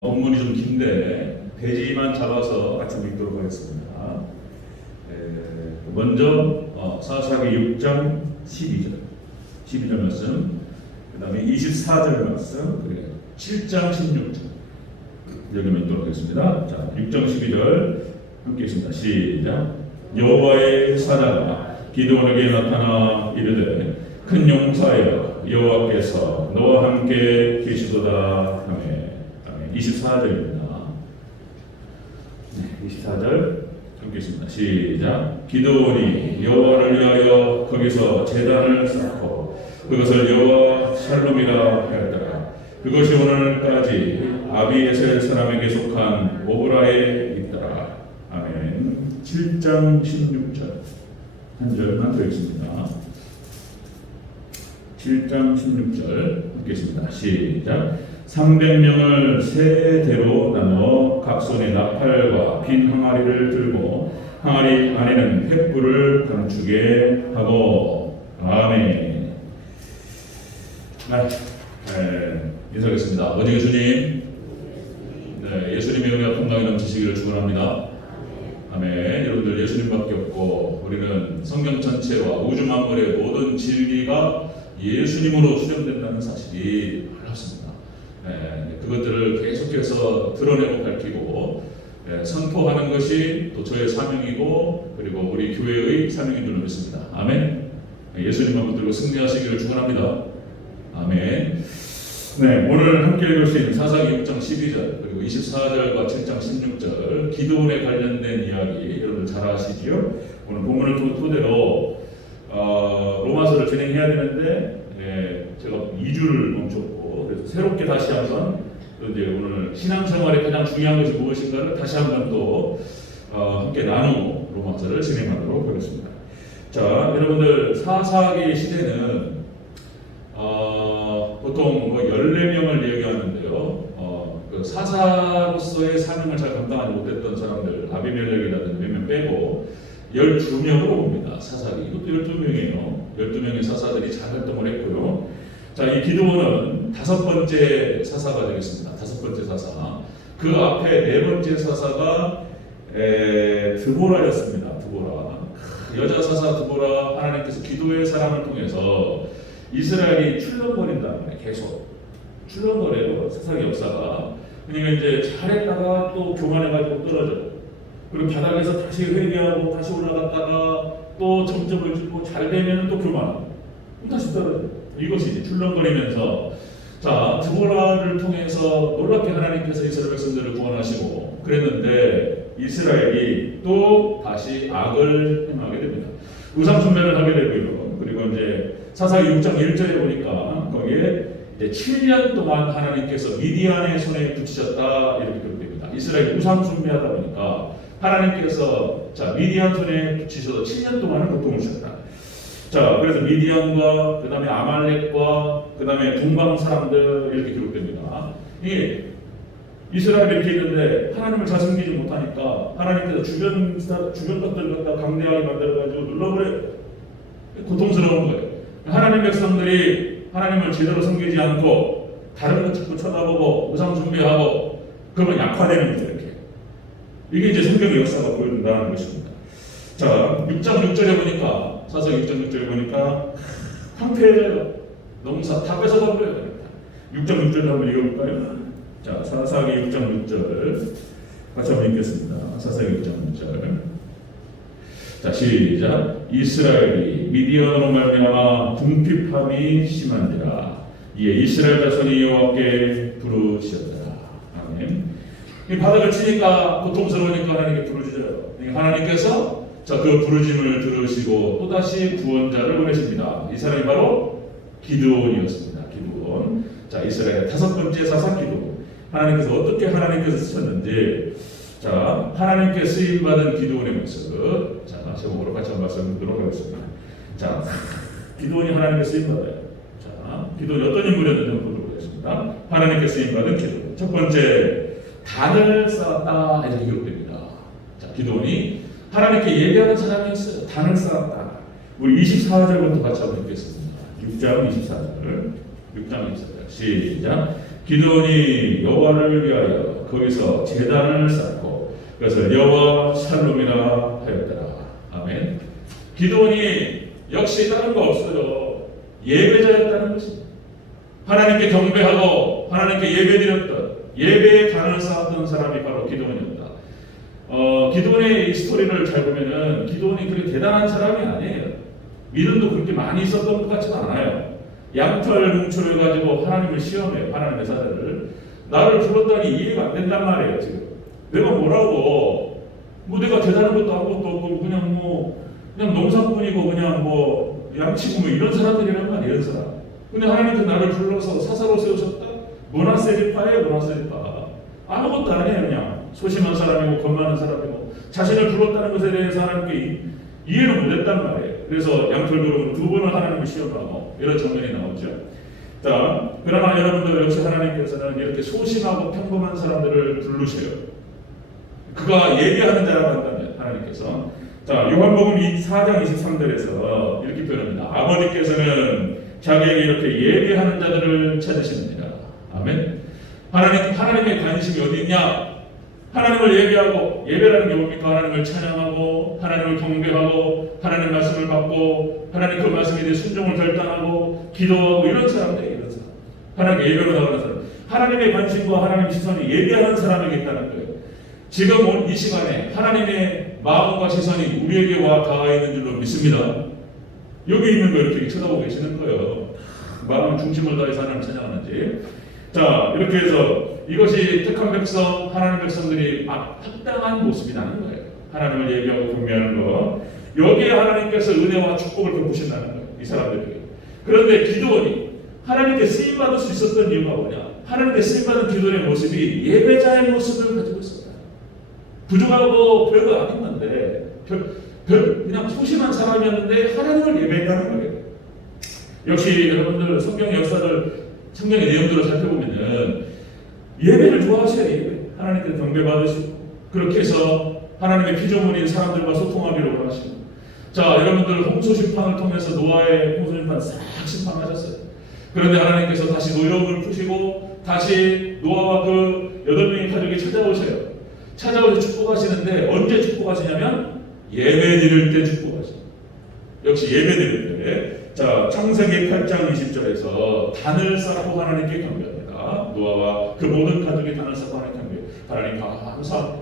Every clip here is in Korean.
본문이 좀 긴데 대지만 잡아서 같이 읽도록 하겠습니다. 먼저 사사기 6장 12절 말씀, 그 다음에 24절 말씀, 그리고 7장 16절 여기 읽도록 하겠습니다. 자, 6장 12절 함께 읽습니다. 시작. 여호와의 사자가 기드온에게 나타나 이르되 큰 용사여 여호와께서 너와 함께 계시도다 하매. 24절입니다. 24절 함께 있습니다. 시작. 기드온이 여호와를 위하여 거기서 제단을 쌓고 그것을 여호와 샬롬이라 하였더라. 그것이 오늘까지 아비에셀 사람에게 속한 오브라에 있더라. 아멘. 7장 16절 한 절만 더 읽습니다. 7장 16절 함께 있습니다. 시작. 300명을 세 대로 나눠 각 손에 나팔과 빈 항아리를 들고 항아리 안에는 횃불을 감추게 하고. 아멘. 인사하겠습니다. 어디 예수님? 네, 예수님의 은혜가 건강에 넘치시기를 축원합니다. 아멘. 여러분들 예수님밖에 없고 우리는 성경 전체와 우주 만물의 모든 진리가 예수님으로 수렴된다는 사실이 놀랍습니다. 그것들을 계속해서 드러내고 밝히고 선포하는 것이 또 저의 사명이고 그리고 우리 교회의 사명인 줄 믿습니다. 아멘. 예수님만 붙들고 승리하시기를 축원합니다. 아멘. 네, 오늘 함께 읽으신 사사기 6장 12절 그리고 24절과 7장 16절 기드온에 관련된 이야기 여러분들 잘 아시지요? 오늘 본문을 토대로 로마서를 진행해야 되는데 제가 2주를 멈췄고 그래서 새롭게 다시 한번 이제 오늘 신앙생활에 가장 중요한 것이 무엇인가를 다시 한번 또 함께 나누고 로마서를 진행하도록 하겠습니다. 자, 여러분들 사사기 시대는 보통 14명을 얘기하는데요. 그 사사로서의 사명을 잘 감당하지 못했던 사람들 아비멜렉이라든지 몇 명 빼고 12명으로 봅니다. 사사기 이것도 12명이에요. 12명의 사사들이 잘 활동을 했고요. 자, 이 기드온은 5번째 사사가 되겠습니다. 5번째 사사. 그 앞에 4번째 사사가 드보라였습니다. 드보라. 여자 사사 드보라. 하나님께서 기도의 사람을 통해서 이스라엘이 출렁거린다는 거예요. 계속 출렁거려요. 세상의 역사가. 그러니까 이제 잘했다가 또 교만해가지고 떨어져요. 그리고 바닥에서 다시 회개하고 다시 올라갔다가 또 점점을 찍고 잘 되면 또 교만하고 다시 떨어져요. 이것이 이제 출렁거리면서 자, 드보라를 통해서 놀랍게 하나님께서 이스라엘 백성들을 구원하시고 그랬는데 이스라엘이 또 다시 악을 행하게 됩니다. 우상숭배를 하게 되고요. 그리고 이제 사사기 6장 1절에 보니까 거기에 이제 7년 동안 하나님께서 미디안의 손에 붙이셨다 이렇게 기록됩니다. 이스라엘이 우상숭배하다 보니까 하나님께서 자 미디안 손에 붙이셔서 7년 동안을 고통을 주셨다. 자, 그래서 미디안과 그 다음에 아말렉과 그 다음에 동방 사람들 이렇게 기록됩니다. 이게 이스라엘이 이렇게 있는데 하나님을 잘 섬기지 못하니까 하나님께서 주변 것들을 갖다 강대하게 만들어가지고 눌러버려요. 고통스러운 거예요. 하나님 백성들이 하나님을 제대로 섬기지 않고 다른 것 자꾸 쳐다보고 우상 숭배하고 그러면 약화되는 거죠. 이렇게. 이게 이제 성경의 역사가 보여준다는 것입니다. 자, 6장 6절에 보니까 사사기 6장 6절에 보니까 황폐해져요. 농사 다 뺏어버려요. 6장 6절을 한번 읽어볼까요? 자, 사사기 6장 6절 같이 한번 읽겠습니다. 사사기 6장 6절. 자, 시작. 이스라엘이 미디안으로 말미암아 궁핍함이 심한지라 이에 이스라엘 자손이 여호와께 부르시었더라. 아멘. 이 바닥을 치니까 고통스러우니까 하나님께 부르짖어요. 하나님께서 자, 그 부르짐을 들으시고 또다시 구원자를 보내십니다. 이 사람이 바로 기드온이었습니다. 기드온. 자, 이스라엘의 5번째 사사 기드온. 하나님께서 어떻게 하나님께서 쓰셨는지 자, 하나님께 쓰임받은 기드온의 모습. 자, 제목으로 같이 한번 말씀드리도록 하겠습니다. 자, 기드온이 하나님께 쓰임받아요. 자, 기드온이 어떤 인물이었는지 한번 보도록 하겠습니다. 하나님께 쓰임받은 기드온. 첫 번째, 단을 쌓았다. 이렇게 기록됩니다. 자, 기드온이 하나님께 예배하는 사람이었어요. 단을 쌓았다. 우리 24절부터 같이 한번 읽겠습니다. 6장 24절. 시작. 기드온이 여호와를 위하여 거기서 제단을 쌓고 그래서 여호와 샬롬이라 하였더라. 아멘. 기드온이 역시 다른 거 없어요. 예배자였다는 것입니다. 하나님께 경배하고 하나님께 예배드렸던 예배의 단을 쌓았던 사람이 바로 기드온이었다. 기드온의 이 스토리를 잘 보면은 기드온이 그렇게 대단한 사람이 아니에요. 믿음도 그렇게 많이 있었던 것 같지는 않아요. 양털 뭉초를 가지고 하나님을 시험해요. 하나님의 사자를. 나를 불렀다니 이해가 안 된단 말이에요. 지금 내가 뭐라고 내가 대단한 것도 아무것도 없고 그냥 농사꾼이고 그냥 양치고 이런 사람들이란 말이에요. 이런 사람. 근데 하나님께서 나를 불러서 사사로 세우셨다? 모나세리파예요. 모나세리파. 아무것도 아니에요. 그냥 소심한 사람이고 겁 많은 사람이고 자신을 불렀다는 것에 대해서 하나님께 이해를 못했단 말이에요. 그래서 양털그룹으로 두 번을 하나님을 시험하고 이런 장면이 나오죠. 자, 그러나 여러분들 역시 하나님께서는 이렇게 소심하고 평범한 사람들을 부르셔요. 그가 예배하는 자라고 한다면 하나님께서 자, 요한복음 4장 23절에서 이렇게 표현합니다. 아버지께서는 자기에게 이렇게 예배하는 자들을 찾으십니다. 아멘. 하나님의 관심이 어디 있냐? 하나님을 예배하고, 예배라는 게 뭡니까? 하나님을 찬양하고, 하나님을 경배하고, 하나님 말씀을 받고, 하나님 그 말씀에 대해 순종을 결단하고, 기도하고 이런 사람들이 이런 사람. 하나님께 예배로 나가는 사람. 하나님의 관심과 하나님의 시선이 예배하는 사람에게 있다는 거예요. 지금 이 시간에 하나님의 마음과 시선이 우리에게 와 닿아 있는 줄로 믿습니다. 여기 있는 거 이렇게 쳐다보고 계시는 거예요. 마음 중심을 다해서 하나님 찬양하는지. 자, 이렇게 해서 이것이 택한 백성, 하나님 백성들이 합당한 모습이 나는 거예요. 하나님을 예배하고 경배하는 거. 여기에 하나님께서 은혜와 축복을 베푸신다는 거예요. 이 사람들에게. 그런데 기드온이 하나님께 쓰임받을 수 있었던 이유가 뭐냐? 하나님께 쓰임받은 기드온의 모습이 예배자의 모습을 가지고 있었다. 부족하고 별거 아닌 건데 그냥 소심한 사람이었는데 하나님을 예배했다는 거예요. 역시 여러분들 성경의 역사를 성경의 내용들을 살펴보면은 예배를 좋아하셔야 예배. 하나님께 경배받으시고 그렇게 해서 하나님의 피조물인 사람들과 소통하기를 원하시고 자 여러분들 홍수 심판을 통해서 노아의 홍수 심판 싹 심판하셨어요. 그런데 하나님께서 다시 노력을 푸시고 다시 노아와 그 8명의 가족이 찾아오셔요. 찾아오셔서 축복하시는데 언제 축복하시냐면 예배 드릴 때 축복하시죠. 역시 예배 드릴 때. 자, 창세기 8장 20절에서 단을 쌓고 하나님께 경배합니다. 노아와 그 모든 가족이 단을 쌓고 하나님께 경배. 하나님 감사합니다.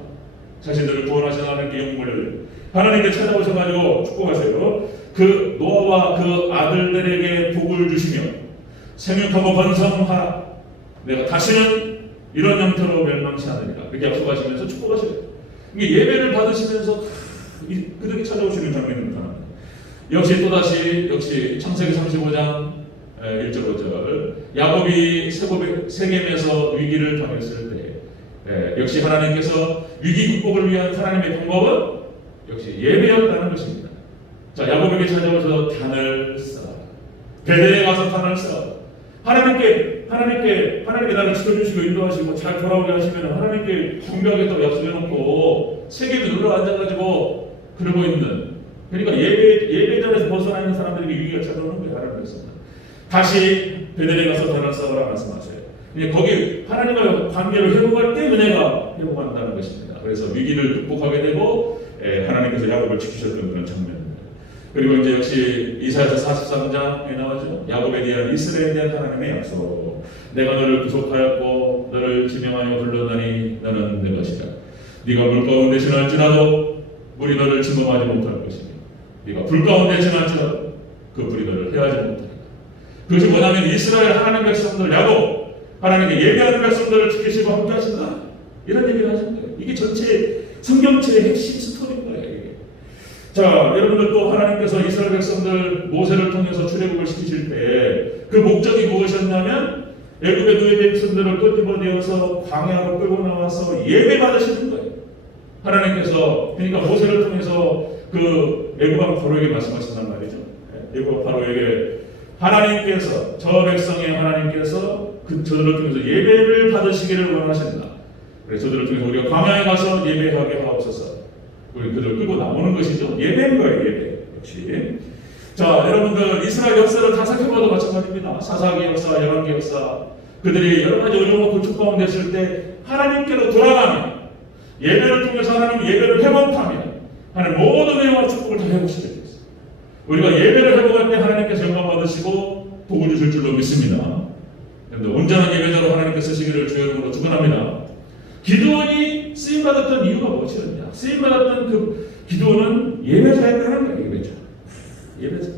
자신들을 구원하신 하나님께 영광을 하나님께 찾아오셔가지고 축복하세요. 그 노아와 그 아들들에게 복을 주시며 생육하고 번성하라. 내가 다시는 이런 형태로 멸망치 않으리라. 이렇게 약속하시면서 축복하셔요. 이게 예배를 받으시면서 그들이 찾아오시는 장면입니다. 역시 또다시 창세기 35장 1절 5절 야곱이 세겜에서 위기를 당했을 때 역시 하나님께서 위기 극복을 위한 하나님의 방법은 역시 예배였다는 것입니다. 자, 야곱에게 찾아오셔서 단을 쌓아 베델에 가서 단을 쌓아 하나님께 나를 지켜주시고 인도하시고 잘 돌아오게 하시면 하나님께 경배하겠다고 약속해놓고 세겜에 눌러 앉아가지고 그러고 있는 그러니까 예배전에서 벗어나 있는 사람들에게 위기가 찾아오는 거예요. 하나님께서 다시 베델에 가서 단을 쌓으라 말씀하셔요. 거기 하나님과 관계를 회복할 때 은혜가 회복한다는 것입니다. 그래서 위기를 극복하게 되고 하나님께서 야곱을 지키셨던 그런 장면입니다. 그리고 이제 역시 이사야서 43장에 나오죠. 야곱에 대한 이스라엘에 대한 하나님의 약속. 내가 너를 구속하였고 너를 지명하여 불렀나니 너는 내 것이다. 네가 물 가운데 지날지라도 물이 너를 침범하지 못할 것이며 네가 불 가운데 지날지라도 그 불이 너를 해하지 못하리라. 그것이 뭐냐면 이스라엘 하나님 백성들 야곱 하나님께 예배하는 백성들을 지키시고 함께 하신다. 이런 얘기를 하신 거예요. 이게 전체 성경체의 핵심 스토리인 거예요. 이게. 자, 여러분들 또 하나님께서 이스라엘 백성들 모세를 통해서 출애굽을 시키실 때 그 목적이 무엇이었냐면 애굽의 노예 백성들을 끄집어내어서 광야로 끌고 나와서 예배 받으시는 거예요. 하나님께서 그러니까 모세를 통해서 그 애굽 왕 바로에게 말씀하신단 말이죠. 애굽 왕 바로에게 하나님께서 저 백성의 하나님께서 저들을 통해서 예배를 받으시기를 원하신다. 그래서 저들을 통해서 우리가 광야에 가서 예배하게 하옵소서. 우리 그들 끌고 나오는 것이죠. 예배인 거예요. 예배 역시. 자, 여러분들 이스라엘 역사를 다 살펴봐도 마찬가지입니다. 사사기 역사, 열왕기 역사, 그 그들이 여러 가지 어려움과 고충 가운데 있을 때 하나님께로 돌아가며 예배를 통해서 하나님 예배를 회복하며 하나님 모든 은혜와 축복을 다 회복시켜 주겠습니다. 우리가 예배를 회복할 때 하나님께서 영광 받으시고 복을 주실 줄로 믿습니다. 그런데 온전한 예배자로 하나님께 쓰시기를 주의 이름으로 축원합니다. 기드온이 쓰임 받았던 이유가 무엇이었냐? 쓰임 받았던 그 기드온은 예배자였다는 거예요. 예배자.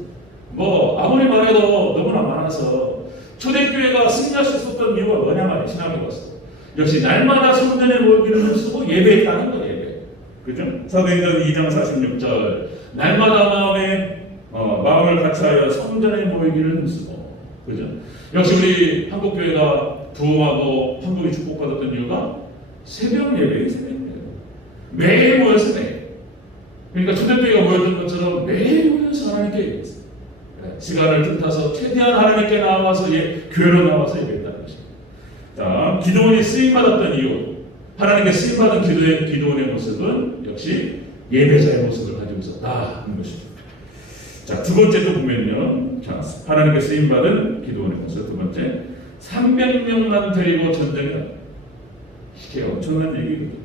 뭐 아무리 말해도 너무나 많아서 초대교회가 승리할 수 있었던 이유가 뭐냐 말이에요. 신학에 봤어. 역시 날마다 성전에 모이기를 쓰고 예배했다는 거예요. 예배. 그죠? 사도행전 2장 46절 날마다 마음을 같이하여 성전에 모이기를 쓰고. 그죠? 역시 우리 한국교회가 부흥하고 한국이 축복받았던 이유가 새벽 예배예요. 새벽 예배. 매일 모여서 매일. 그러니까 초대교회가 모였던 것처럼 매일 모여서 하나님께 예배했어요. 시간을 틈타서 최대한 하나님께 나와서 교회로 나와서 예배했다는 것입니다. 자, 기드온이 쓰임받았던 이유, 하나님께 쓰임받은 기드온의 모습은 역시 예배자의 모습을 가지고 있었다는 것입니다. 자, 두 번째 또 보면요. 자, 하나님께 쓰임받은 기드온의 모습 두 번째, 300명만 데리고 전쟁을 이게 엄청난 얘기입니다.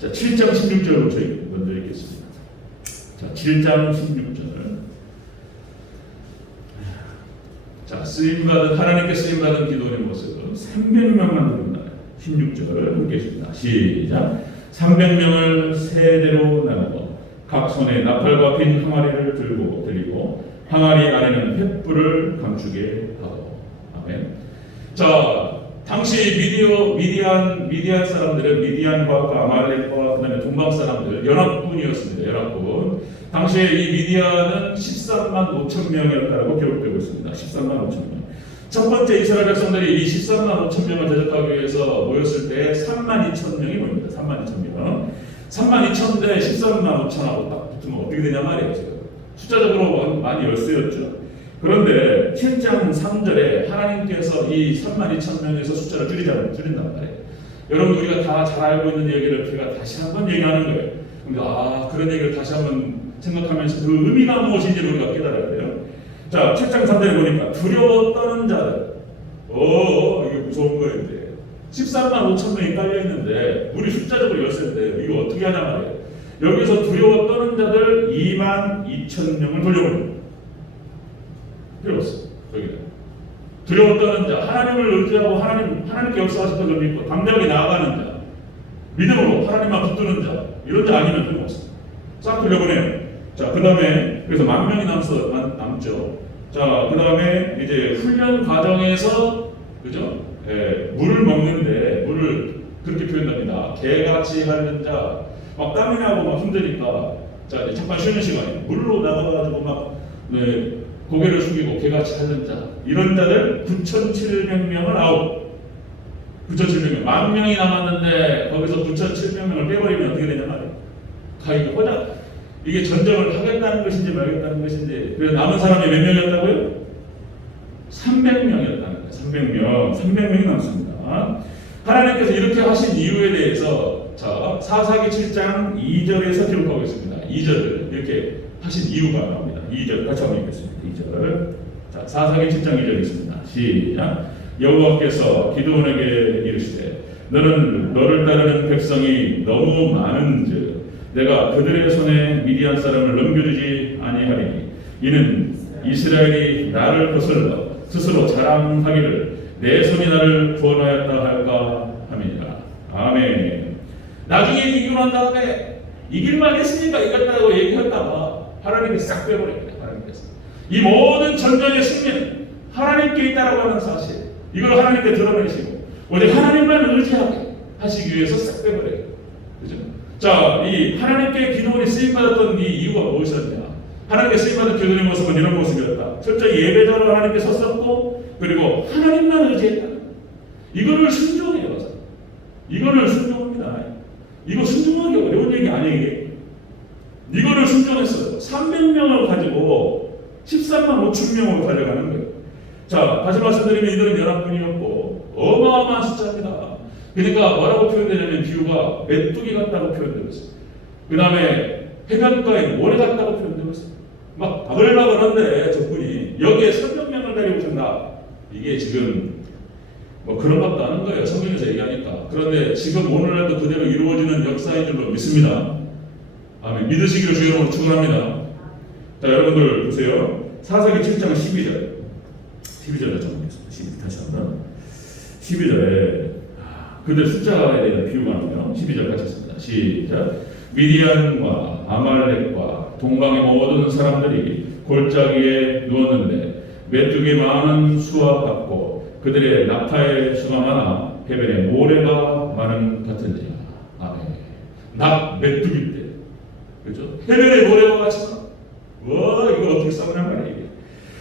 자, 7장 16절부터 먼저 읽겠습니다. 자, 7장 16절. 자, 하나님께 쓰임받은 기도의 모습은 300명만 드립니다. 16절을 함께 읽습니다. 시작. 300명을 세대로 나누고 각 손에 나팔과 빈 항아리를 들고 드리고 항아리 안에는 횃불을 감추게 하고. 아멘. 자, 당시 미디안 사람들은 미디안과 아말렉과 그다음에 동방 사람들 연합군이었습니다. 연합군. 당시에 이 미디안은 13만 5천 명이었다고 기록되고 있습니다. 13만 5천 명. 첫 번째 이스라엘 백성들이 이 13만 5천 명을 대적하기 위해서 모였을 때 3만 2천 명이 모입니다. 3만 2천 명. 3만 2천 대 13만 5천하고 딱 붙으면 어떻게 되냐 말이에요. 지금. 숫자적으로 많이 열세였죠. 그런데 7장 3절에 하나님께서 이 3만 2천 명에서 숫자를 줄인단 말이에요. 여러분 우리가 다 잘 알고 있는 얘기를 제가 다시 한번 얘기하는 거예요. 근데 그런 얘기를 다시 한번 생각하면서 그 의미가 무엇인지 우리가 깨달아야 돼요. 자, 7장 3절에 보니까 두려워 떠는 자들. 이게 무서운 거인데 13만 5천 명이 깔려있는데 우리 숫자적으로 열세인데 이거 어떻게 하냐 말이에요. 여기서 두려워 떠는 자들 2만 2천 명을 돌려보냅니다. 필요 없어. 여기다. 두려워 떠는 자, 하나님을 의지하고 하나님께 역사하셨던 걸 믿고 담대하게 나아가는 자, 믿음으로 하나님만 붙드는 자, 이런 자 아니면 필요 없어. 싹 돌려보내요. 자, 그 다음에 그래서 10,000명이 남죠. 자, 그 다음에 이제 훈련 과정에서 그죠? 물을 먹는데 물을 그렇게 표현합니다. 개같이 하는 자, 막 땀이 나고 막 힘드니까 자, 이제 잠깐 쉬는 시간에 물로 나가가지고 막 고개를 숙이고 개같이 하는 자, 이런 자들 9,700명을 아웃. 9,700명, 10,000명이 남았는데 거기서 9,700명을 빼버리면 어떻게 되냐 말이에요. 이게 전쟁을 하겠다는 것인지 말겠다는 것인지. 그래서 남은 사람이 몇 명이었다고요? 300명이었다는 거예요. 300명이 남습니다. 하나님께서 이렇게 하신 이유에 대해서 자, 사사기 7장 2절에서 기록하고 있습니다. 2절을 이렇게 하신 이유가 나옵니다. 2절 같이 한번 읽겠습니다. 2절. 자, 사사기 7장 2절 있습니다. 시작. 여호와께서 기드온에게 이르시되 너는 너를 따르는 백성이 너무 많은즉 내가 그들의 손에 미디안 사람을 넘겨주지 아니하리니 이는 이스라엘이 나를 거슬러 스스로 자랑하기를 내 손이 나를 구원하였다 할까 함이니라. 아멘. 나중에 이기고 난 다음에 이길만 했으니까 이겼다고 얘기했다가 하나님이 싹 빼버립니다. 하나님께서 이 모든 전쟁의 승리는 하나님께 있다라고 하는 사실, 이걸 하나님께 드러내시고 오직 하나님만 의지하게 하시기 위해서 싹 빼버려요. 그죠? 자, 이 하나님께 기도원이 쓰임받았던 이 이유가 무엇이었냐? 하나님께 쓰임받은 기도원의 모습은 이런 모습이었다. 철저히 예배자로 하나님께 섰었고, 그리고 하나님만 의지했다. 이거를 순종해요. 이거를 순종합니다. 이거 순종하기 어려운 얘기 아니에요. 이거를 순종했어요. 300명을 가지고 13만 5천 명으로 달려가는 거예요. 자, 다시 말씀드리면 이들은 연합군이었고 어마어마한 숫자입니다. 그러니까 뭐라고 표현되냐면 비유가 메뚜기 같다고 표현되고 있어요. 그 다음에 해변가에 모래 같다고 표현되고 있어요. 막 바글바글한데 적군이 여기에 300명을 데리고 오셨나. 이게 지금 뭐 그런 것도 아는 거예요. 성경에서 얘기하니까. 그런데 지금 오늘날도 그대로 이루어지는 역사인 줄로 믿습니다. 아멘. 믿으시기를 주 이름으로 축원합니다. 자, 여러분들 보세요. 사사기 7장 12절. 12절에 좀 보겠습니다. 다시 한번. 12절에 그들 숫자에 대한 비유가 나오며 12절 같이 했습니다. 시작. 미디안과 아말렉과 동방의 모든 사람들이 골짜기에 누웠는데 메뚜기 많은 수와 같고 그들의 낙타의 수가 많아 해변에 모래가 많은 같은지라. 아멘. 메뚜기인데, 그렇죠? 해변에 모래가 같이 많아. 와, 이거 어떻게 싸우냐 말이에요.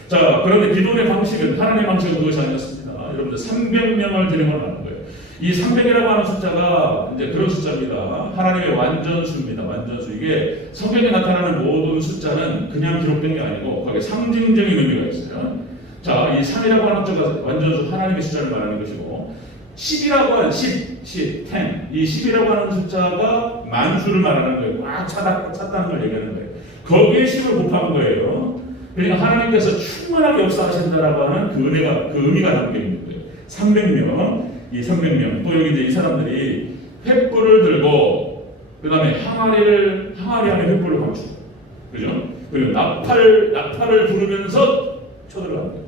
자, 그런데 기도의 방식은, 하나님의 방식은 그것이 아니었습니다. 여러분들 300명을 데리고 나는 거예요. 이 300이라고 하는 숫자가 이제 그런 숫자입니다. 하나님의 완전수입니다. 완전수. 이게 성경에 나타나는 모든 숫자는 그냥 기록된 게 아니고 거기에 상징적인 의미가 있어요. 자, 이 3이라고 하는 숫자가 완전수 하나님의 숫자를 말하는 것이고 10이라고 하는 10, 10, 10. 이 10이라고 하는 숫자가 만수를 말하는 거예요. 꽉 찼다는 걸 얘기하는 거예요. 거기에 10을 곱한 거예요. 그러니까 하나님께서 충만하게 역사하신다라고 하는 그 은혜가, 그 의미가 담겨 있는 거예요. 300명, 이 300명. 또 여기 이제 이 사람들이 횃불을 들고, 그 다음에 항아리 안에 횃불을 감추고, 그죠? 그리고 나팔을 부르면서 쳐들어가는 거예요.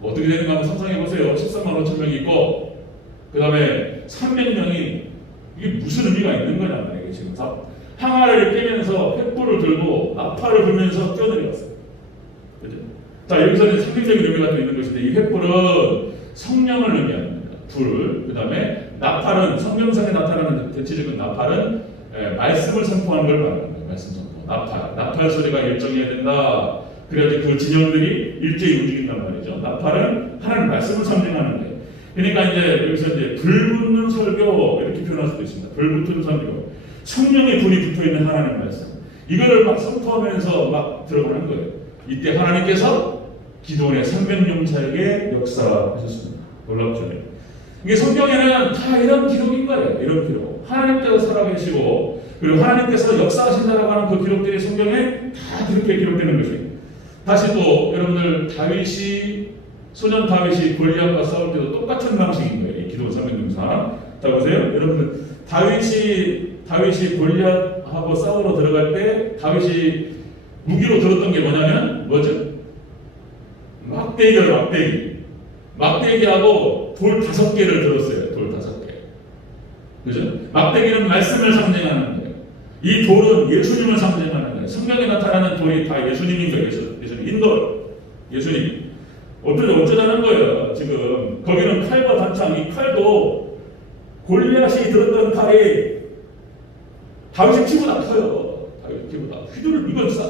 뭐 어떻게 되는가 한번 상상해 보세요. 13만 5천 명이 있고, 그 다음에 300명이, 이게 무슨 의미가 있는 거냐 말이에요. 지금 다 항아리를 깨면서 횃불을 들고 나팔을 불면서 뛰어내려갔어요. 그죠? 자, 여기서는 상징적인 의미가 또 있는 것인데, 이 횃불은 성령을 의미합니다. 불, 그 다음에 나팔은, 성경상에 나타나는 대체적인 나팔은 말씀을 선포하는 걸 말하는 거예요. 말씀 선포. 나팔 소리가 일정해야 된다. 그래야지 그 진영들이 일제히 움직인단 말이죠. 나팔은 하나님 말씀을 상징하는 거예요. 그러니까 이제 여기서 이제 불 붙는 설교 이렇게 표현할 수도 있습니다. 불 붙은 설교. 성령의 불이 붙어 있는 하나님 말씀. 이거를 막 선포하면서 막 들어가는 거예요. 이때 하나님께서 기도원의 300명차에게 역사하셨습니다. 놀랍죠? 이게 성경에는 다 이런 기록인 거예요. 이런 기록. 하나님께서 살아계시고 그리고 하나님께서 역사하신다라고 하는 그 기록들이 성경에 다 그렇게 기록되는 것이에요. 다시 또 여러분들 소년 다윗이 골리앗과 싸울 때도 똑같은 방식인 거예요. 이 기도 300명차. 자 보세요. 여러분들 다윗이 골리앗하고 싸우러 들어갈 때 다윗이 무기로 들었던 게 뭐죠? 막대기하고 돌 5개를 들었어요. 돌 5개. 그죠? 막대기는 말씀을 상징하는 거예요. 이 돌은 예수님을 상징하는 거예요. 성경에 나타나는 돌이 다 예수님인 거예요. 예수님. 인돌. 예수님. 어쩌자는 거예요. 지금 거기는 칼과 단창, 이 칼도 골리앗이 들었던 칼이 다윗이 피보다 커요. 다윗이 피보다.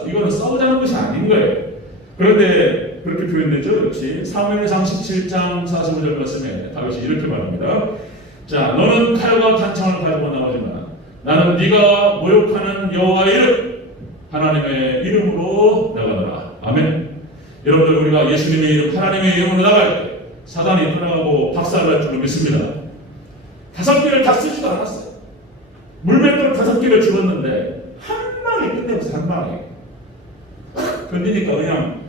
이거는 싸우자는 것이 아닌 거예요. 그런데 그렇게 표현되죠. 역시 사무엘상 17장 45절 말씀에 다윗이 이렇게 말합니다. 자, 너는 칼과 단창을 가지고 나오지만 나는 네가 모욕하는 여호와의 이름, 하나님의 이름으로 나가노라. 아멘. 여러분들, 우리가 예수님의 이름, 하나님의 이름으로 나갈 때 사단이 떠나가고 박살날 줄로 믿습니다. 5개를 다 쓰지도 않았어요. 물맷돌 5개를 집었는데 한 방에 끝내면서 한 방에 건드니까 그냥,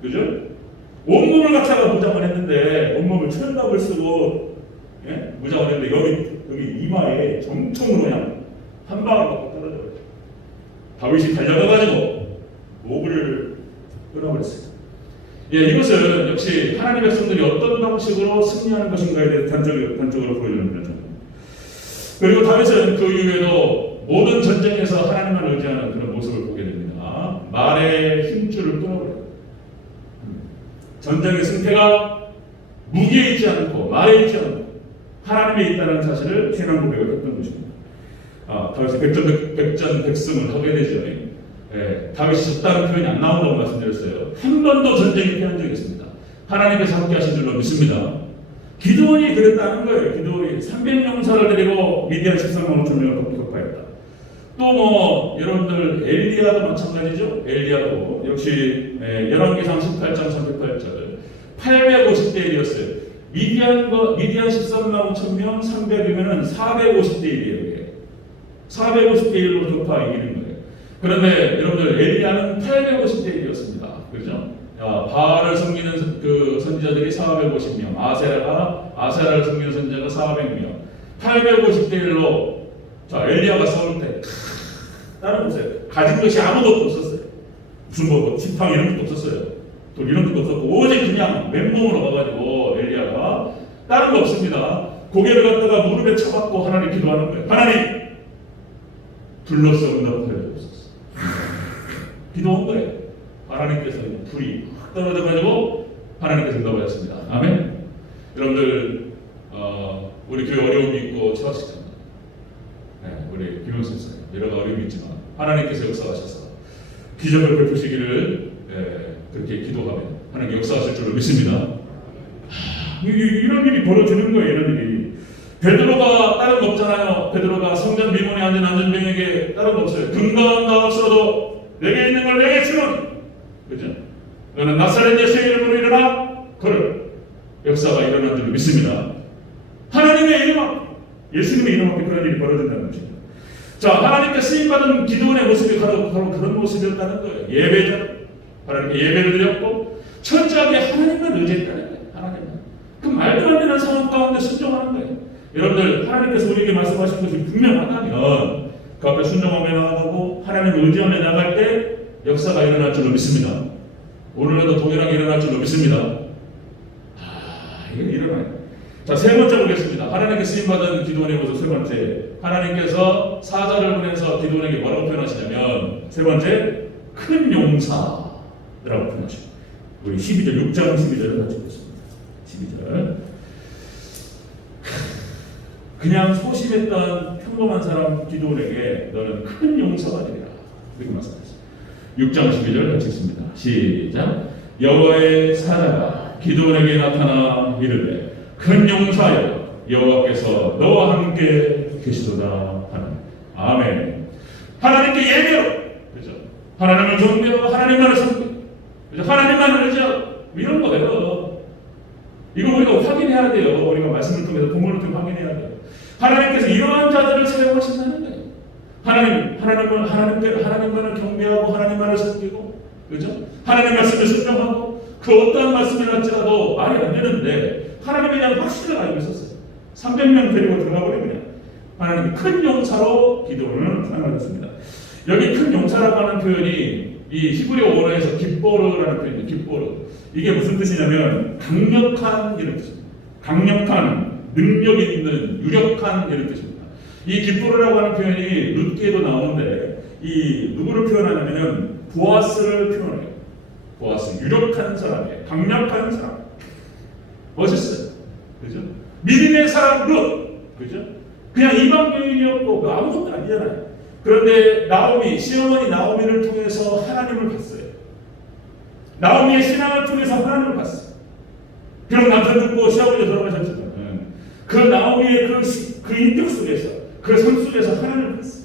그죠? 온몸을 갖다가 무장을 했는데, 온몸을 철갑을 쓰고 무장을 했는데 여기 이마에 정통으로 그냥 한 방울 갖고 떨어져요. 다윗이 달려가가지고 목을 끊어버렸어요. 이것은 역시 하나님의 백성들이 어떤 방식으로 승리하는 것인가에 대해 단적으로 보여주는 거죠. 그리고 다윗은 그 이후에도 모든 전쟁에서 하나님을 의지하는 그런 모습을 보게 됩니다. 말의 힘줄을 끊어버려요. 전쟁의 승패가 무기에 있지 않고 말에 있지 않고 하나님에 있다는 사실을 신앙 고백을 했던 것입니다. 다윗이 백전백승을 하게 되죠. 다윗이 졌다는 표현이 안 나온다고 말씀드렸어요. 한 번도 전쟁에 패한 적이 있습니다. 하나님께서 함께 하신 줄로 믿습니다. 기드온이 그랬다는 거예요. 기드온이 300명사를 데리고 미디안 13만 5천 명을 격파했다. 또 여러분들 엘리야도 마찬가지죠. 엘리야도 역시 열왕기상 18장 38절 850대 1이었어요. 미디안 13만 5천 명 300이면은 450대 1이에요. 450대 1로 격파 이기는 거예요. 그런데 여러분들 엘리야는 850대 1이었습니다. 그렇죠? 바알을 섬기는 그 선지자들이 450명, 아세라를 섬기는 선지자가 400명, 850대 1로 자 엘리야가 싸울 때 다른 곳에 가진 것이 아무것도 없었어요. 무슨 뭐 지팡이 이런 것도 없었어요. 또 이런 것도 없었고 오직 그냥 맨몸으로 가가지고 엘리야가 다른 거 없습니다. 고개를 갖다가 무릎에 쳐박고 하나님 기도하는 거예요. 하나님 불로써 응답을 해주옵소서. 기도한 거예요. 하나님께서 불이 확 떨어져가지고 하나님께서 응답하셨습니다. 아멘. 여러분들 우리 교회 어려움이 있고 처하시잖아요. 네, 우리 김영수 선생 여러 가지 어려움이 있지만 하나님께서 역사하셔서 기적을 베푸시기를 그렇게 기도하면 하나님 역사하실 줄로 믿습니다. 이런 일이 벌어지는 거예요. 이런 일이. 베드로가 다른 거 없잖아요. 베드로가 성전 비문에 앉은 안전병에게 다른 거 없어요. 금강가 없어도 내게 있는 걸 내게 주노니, 그죠? 너는 나사렛 예수의 이름으로 일어나 걸을. 역사가 일어난 줄 믿습니다. 하나님의 이름 앞에, 예수님의 이름 앞에 그런 일이 벌어진다는 것입니다. 자, 하나님께 쓰임받은 기도원의 모습이 바로 그런 모습이었다는 거예요. 예배자, 하나님께 예배를 드렸고 철저하게 하나님만 의지했다는 거예요. 하나님만. 그 말도 안 되는 상황 가운데 순종하는 거예요. 여러분들 하나님께서 우리에게 말씀하신 것이 분명하다면 그 앞에 순종하며 나아가고 하나님을 의지하며 나갈 때 역사가 일어날 줄로 믿습니다. 오늘날도 동일하게 일어날 줄로 믿습니다. 이게 일어나요. 자, 세 번째 보겠습니다. 하나님께 쓰임받은 기도원의 모습 세 번째. 하나님께서 사자를 보내서 기도원에게 뭐라고 표현하시냐면 세 번째, 큰 용사라고 표현하십니다. 우리 12절, 6장 12절을 같이 보겠습니다. 12절. 그냥 소심했던 평범한 사람 기도원에게 너는 큰 용사가 되리라. 이렇게 말씀하셨습니다. 6장 12절 같이 읽습니다. 시작. 여호와의 사자가 기도원에게 나타나 이르되 큰 용사여 여호와께서 너와 함께 계시도다 하는. 아멘. 하나님께 예배로, 그죠? 하나님을 경배하고 하나님만을 섬기고, 그죠? 하나님만을 의지하고 이런 거예요. 이거 우리가 확인해야 돼요. 우리가 말씀을 통해서 본문을 통해 확인해야 돼요. 하나님께서 이러한 자들을 사용하신다는 거예요. 하나님만을 경배하고 하나님만을 섬기고, 그죠? 하나님 말씀을 순종하고 그 어떠한 말씀을 할지라도 말이 안 되는데 하나님에 대한 확신을 알고 있었어요. 300명 데리고 들어가 버리면 하나님이 큰 용사로 기도를 사용하셨습니다. 여기 큰 용사라고 하는 표현이 이 히브리어 원어에서 깃보르라는 표현이에요. 깃보르. 이게 무슨 뜻이냐면 강력한 이런 뜻입니다. 강력한, 능력 있는, 유력한 이런 뜻입니다. 이 깃보르라고 하는 표현이 룻기에도 나오는데 이 누구를 표현하냐면 보아스를 표현해요. 보아스, 유력한 사람이에요. 강력한 사람. 멋있어요. 그죠? 믿음의 사람 룻. 그죠? 그냥 이방 여인이었고 아무것도 아니잖아요. 그런데 나오미, 시어머니 나오미를 통해서 하나님을 봤어요. 나오미의 신앙을 통해서 하나님을 봤어요. 그럼 남편 죽고 시아버지가 돌아가셨지만 그 나오미의 그 인격 속에서, 그 삶 속에서 하나님을 봤어요.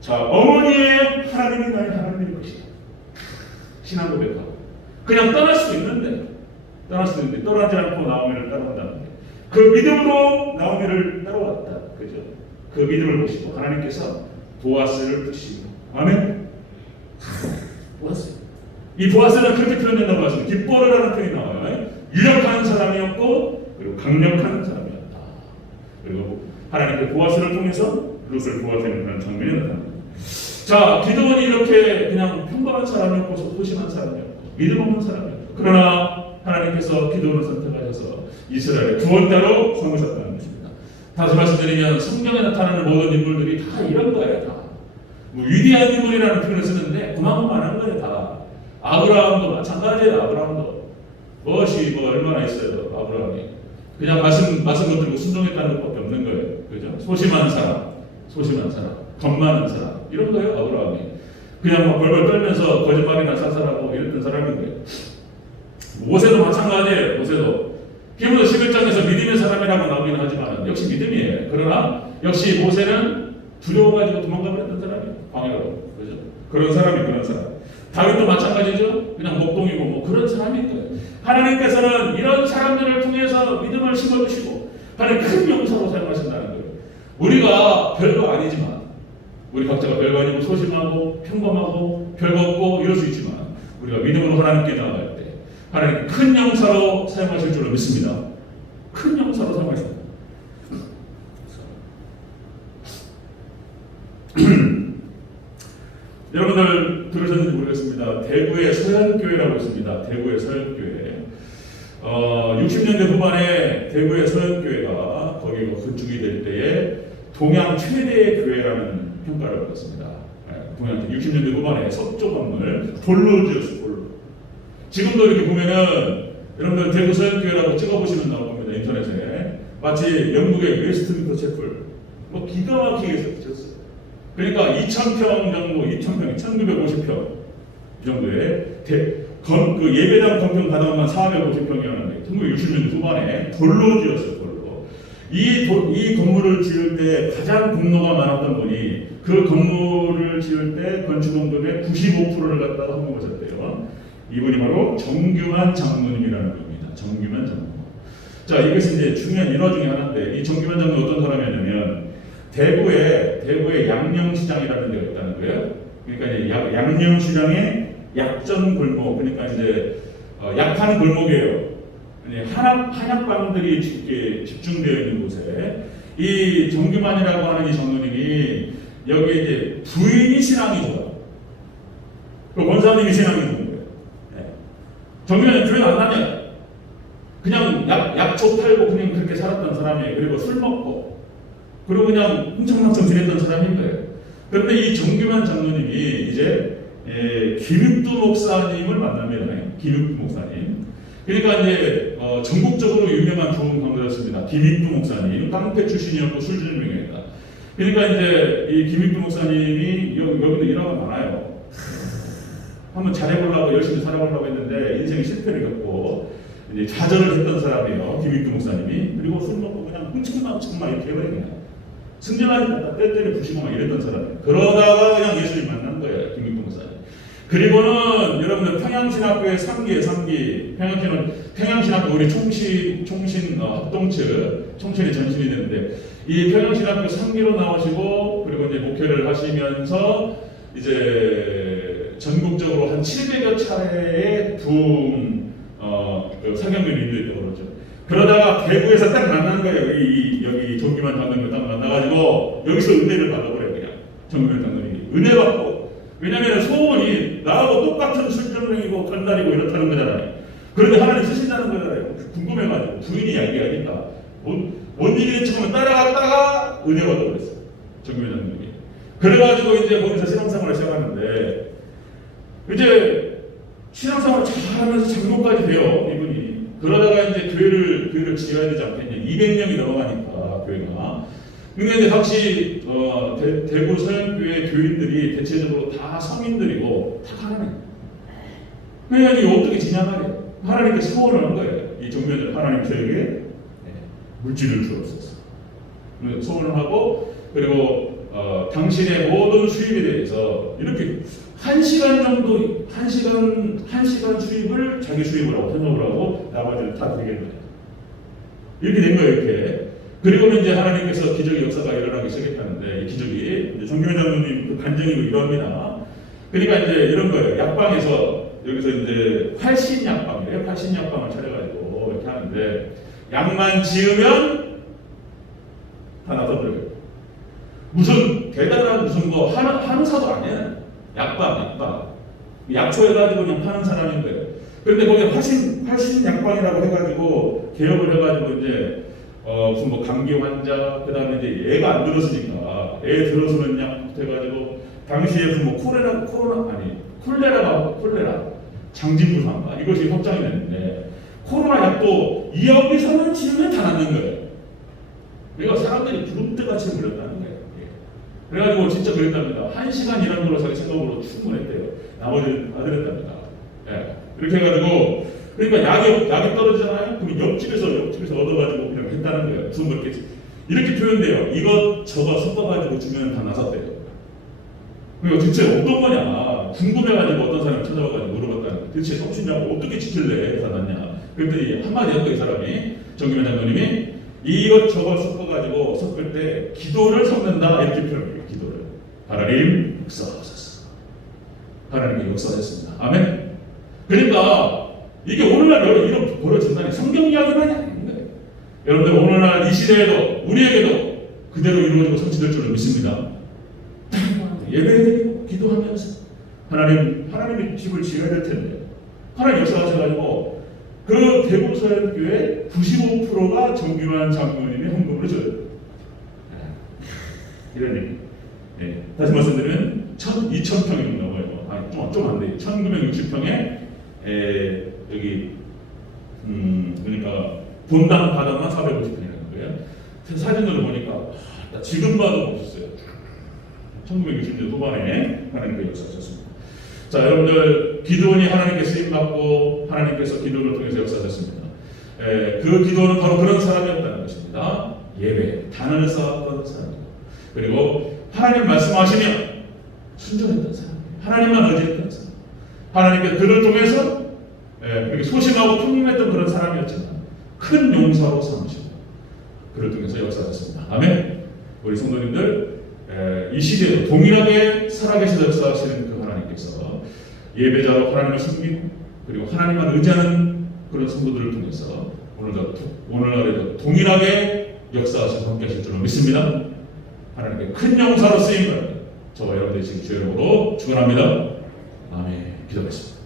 자, 어머니의 하나님이 나의 하나님일 것이다. 신앙 고백하고 그냥 떠날 수 있는데 떠나지 않고 나오미를 따라간다는 게 그 믿음으로 나오미를 따라왔다. 그죠? 그 믿음을 보시고 하나님께서 보아스를 붙이시고, 아멘. 보아스. 이 보아스는 그렇게 표현된다고 하십니다. 깃보르라는 표현이 나와요. 유력한 사람이었고 그리고 강력한 사람이었다. 그리고 하나님께 보아스를 통해서 룻을 도와주는 그런 장면이 나타납니다. 자, 기도원이 이렇게 그냥 평범한 사람이었고 소심한 사람이었고 믿음 없는 사람이었고 그러나 하나님께서 기도원을 선택하셔서 이스라엘의 구원자로 삼으셨다는 것입니다. 다시 말씀드리면 성경에 나타나는 모든 인물들이 다 이런 거예요. 다 뭐 위대한 인물이라는 표현을 쓰는데 그만한 거예요. 다 아브라함도 마찬가지예요. 아브라함도 무엇이 얼마나 있어요. 아브라함이 그냥 말씀 붙들고 순종했다는 것밖에 없는 거예요. 그죠? 소심한 사람, 겁 많은 사람 이런 거예요. 아브라함이 그냥 막 벌벌 떨면서 거짓말이나 사살하고 이랬던 사람인 거예요. 모세도 마찬가지예요. 모세도 히브리서 11장에서 믿음의 사람이라고 나오긴 하지만 역시 믿음이에요. 그러나 역시 모세는 두려워가지고 도망가버렸던 사람이에요. 광야로. 그죠? 그런 사람. 다윗도 마찬가지죠. 그냥 목동이고 뭐 그런 사람인 거예요. 하나님께서는 이런 사람들을 통해서 믿음을 심어주시고 하나님 큰 용사로 사용하신다는 거예요. 우리가 별거 아니지만 우리 각자가 별거 아니고 소심하고 평범하고 별거 없고 이럴 수 있지만 우리가 믿음으로 하나님께 나아갈 때 하나님 큰 영사로 사용하실 줄로 믿습니다. 큰 영사로 사용하십니다. 여러분들 들으셨는지 모르겠습니다. 대구의 서현교회라고 있습니다. 대구의 서현교회. 60년대 후반에 대구의 서현교회가 거기가 건축이 될 때에 동양 최대의 교회라는 평가를 받았습니다. 동양 60년대 후반에 석조 건물 돌로 지었어요. 돌로. 지금도 이렇게 보면은 여러분들 대구 서현교회라고 찍어보시면 나올 겁니다. 인터넷에. 마치 영국의 웨스트민스터 채플 뭐 기가 막히게 지었어요. 그러니까 2,000평 정도, 2,000평, 1,950평 이 정도의 그 예배당 건평 가담만 450평이었는데 1960년대 후반에 돌로 지었어요. 돌로. 이 건물을 지을 때 가장 공로가 많았던 분이 그 건물을 지을 때 건축원금의 95%를 갖다가 헌금하셨대요. 이분이 바로 정규만 장로님이라는 분입니다. 정규만 장로. 자, 이것이 이제 중요한 일화 중에 하나인데 이 정규만 장로 어떤 사람이었냐면 대구에 양령시장이라는 데가 있다는 거예요. 그러니까 이제 양령시장의 약전 골목, 그러니까 이제 약한 골목이에요. 한약방들이 집중되어 있는 곳에 이 정규만이라고 하는 이 장로님이 여기에 이제 부인이 신앙이 좋아요. 그 원사님이 신앙이 좋은 거예요. 네. 정규만은 교회 안 다녀요. 그냥 약초 팔고 그냥 그렇게 살았던 사람이에요. 그리고 술 먹고 그리고 그냥 흥청망청 지냈던 사람인 거예요. 그런데 이 정규만 장로님이 이제 김육두 목사님을 만납니다. 김육두 목사님. 그러니까 이제 전국적으로 유명한 좋은 강도였습니다. 김육두 목사님, 깡패 출신이었고 술주정명이었다. 그러니까 이제 이 김육두 목사님이 여기도 일화가 많아요. 한번 잘해보려고 열심히 살아보려고 했는데 인생에 실패를 겪고 이제 좌절을 했던 사람이에요. 김육두 목사님이. 그리고 술 먹고 그냥 흥청망청 막 이렇게 해버리냐. 승진하니까 때때려 부시고 막 이랬던 사람이에요. 그러다가 그냥 예수님 만난 거예요. 김육두 목사님. 그리고는 여러분들 평양신학교의 3기 평양신학교 우리 총신 합동측 총신이 전신이 되는데 이 평양신학교 3기로 나오시고 그리고 이제 목회를 하시면서 이제 전국적으로 한 700여 차례의 그 사경교를 인도했다고 그러죠. 그러다가 대구에서 딱 만난 거예요. 여기 정규만 장로님을 딱 만나가지고 여기서 은혜를 받아버려요. 그냥 정규만 장로님이 은혜 받고. 왜냐하면 소원이 나하고 똑같은 술병명이고 간달이고 이렇다는 거잖아요. 그런데 하나님 쓰신다는 거잖아요. 궁금해가지고 부인이 이야기하니까 뭔 얘기를 처음에 따라갔다가 은혜 받아버렸어요. 정규만 장로님이. 그래가지고 이제 거기서 신앙생활을 시작하는데 이제 신앙생활을 잘하면서 장로까지 돼요. 이분이. 그러다가 이제 교회를 지어야 되지 않겠냐. 200명이 넘어가니까 교회가. 근데 이제 당시 대구 서현교회 교인들이 대체적으로 다 성인들이고 다 가난해요. 그러니까 이게 어떻게 지냐 말이에요. 하나님께 소원을 한 거예요. 이 정면을 하나님 저에게 물질을 주옵소서. 소원을 하고 그리고 당신의 모든 수입에 대해서 이렇게 1시간 정도 1시간 수입을 자기 수입을 하고 생각을 하고 나머지를 다 드리겠다. 이렇게 된 거예요. 이렇게. 그리고는 이제 하나님께서 기적의 역사가 일어나기 시작했다는데 이 기적이 이제 정규현 장로님 그 간증이고 이러합니다. 그러니까 이제 이런 거예요. 약방에서 여기서 이제 팔신약방이에요. 팔신약방을 차려가지고 이렇게 하는데 약만 지으면 다 나서버려요. 무슨 대단한 무슨 뭐 한의사도 아니에요. 약방. 약초 해가지고 그냥 파는 사람인 거예요. 그런데 거기 팔신 약방이라고 해가지고 개업을 해가지고 이제 무슨 뭐 감기 환자 그다음에 이제 애가 안 들었으니까 애 들어서는 약부터 해가지고 당시에 무슨 뭐 콜레라 장진부상가 이것이 확장이 됐는데 코로나 약도 2억이서는 지으면 다 낫는 거예요. 그러니까 사람들이 부름대같이 물렸다는 거예요. 그래가지고 진짜 그랬답니다. 1시간 일한 걸로 자기 생각으로 충분했대요. 나머지는 다 드렸답니다. 그렇게 해가지고 그러니까 약이 떨어지잖아요. 그럼 옆집에서 얻어가지고 그냥 했다는 거예요. 무슨 뭐 이렇게 표현돼요. 이것저것 섞어가지고 주면 다 나섰대요. 그리고 대체 어떤 거냐 궁금해가지고 어떤 사람이 찾아와가지고 물어봤다는 거예요. 대체 성신자고 어떻게 지킬래? 다 났냐? 그랬더니 한마디 했고 이 사람이 정규만 장로님이 이것저것 섞어가지고 섞을 때 기도를 섞는다 이렇게 표현해요. 기도를 하나님 역사하소서. 하나님이 역사했습니다. 아멘. 그러니까 이게 오늘날 이런 벌어진다니 성경 이야기만이 아닌 거예요. 여러분들 오늘날 이 시대에도 우리에게도 그대로 이루어지고 성취될 줄을 믿습니다. 예배드리고 기도하면서 하나님의 집을 지어야 될 텐데 하나님 역사하셔가지고 그 대구서연교회 95%가 정균환 장로님이 헌금을 줘요. 이런 얘기. 네. 다시 말씀드리면 2,000평이 좀 넘어요. 좀 안 돼요. 1,960평에 여기 그러니까 본당 바닥만 450평이라는 거예요. 사진으로 보니까 지금 봐도 없었어요. 1960년 후반에 하나님께 역사하셨습니다. 자, 여러분들 기도원이 하나님께 쓰임받고 하나님께서 기도를 통해서 역사하셨습니다. 그 기도는 바로 그런 사람이었다는 것입니다. 예배, 단을 쌓았던 사람. 그리고 하나님 말씀하시면 순종했던 사람. 하나님만 의지했던 사람. 하나님께 그를 통해서 그렇게 소심하고 풍성했던 그런 사람이었지만 큰 용사로 삼으시고 그를 통해서 역사하셨습니다. 아멘. 우리 성도님들 이 시대에도 동일하게 살아계셔서 역사하시는 그 하나님께서 예배자로 하나님을 섬기고 그리고 하나님만 의지하는 그런 성도들을 통해서 오늘날에도 동일하게 역사하시고 함께하실 줄로 믿습니다. 하나님께 큰 용사로 쓰임을 저와 여러분들이 지금 주의 이름으로 축원합니다. 아멘. 기도하겠습니다.